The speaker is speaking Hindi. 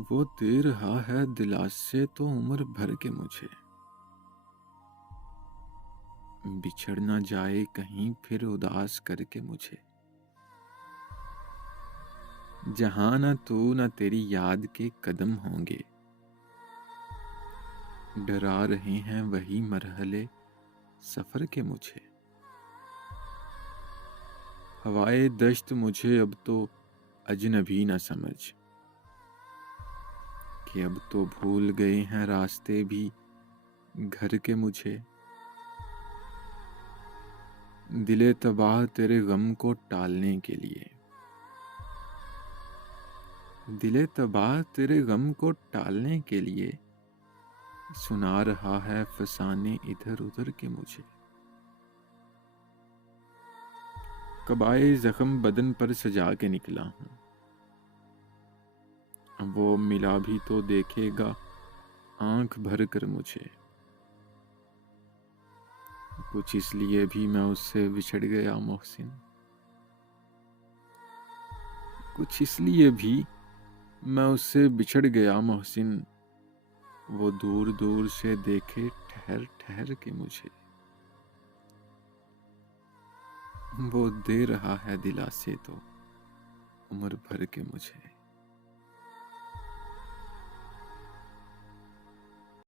वो दे रहा है दिलासे तो उम्र भर के मुझे, बिछड़ ना जाए कहीं फिर उदास करके मुझे। जहां न तू न तेरी याद के कदम होंगे, डरा रहे हैं वही मरहले सफर के मुझे। हवाए दश्त मुझे अब तो अजनबी न समझ, कि अब तो भूल गए हैं रास्ते भी घर के मुझे। दिले तबाह तेरे गम को टालने के लिए, दिले तबाह तेरे गम को टालने के लिए, सुना रहा है फसाने इधर उधर के मुझे। कबाए जख्म बदन पर सजा के निकला हूँ, वो मिला भी तो देखेगा आंख भर कर मुझे। कुछ इसलिए भी मैं उससे बिछड़ गया मोहसिन, कुछ इसलिए भी मैं उससे बिछड़ गया मोहसिन। वो दूर दूर से देखे ठहर ठहर के मुझे, वो दे रहा है दिलासे तो उम्र भर के मुझे।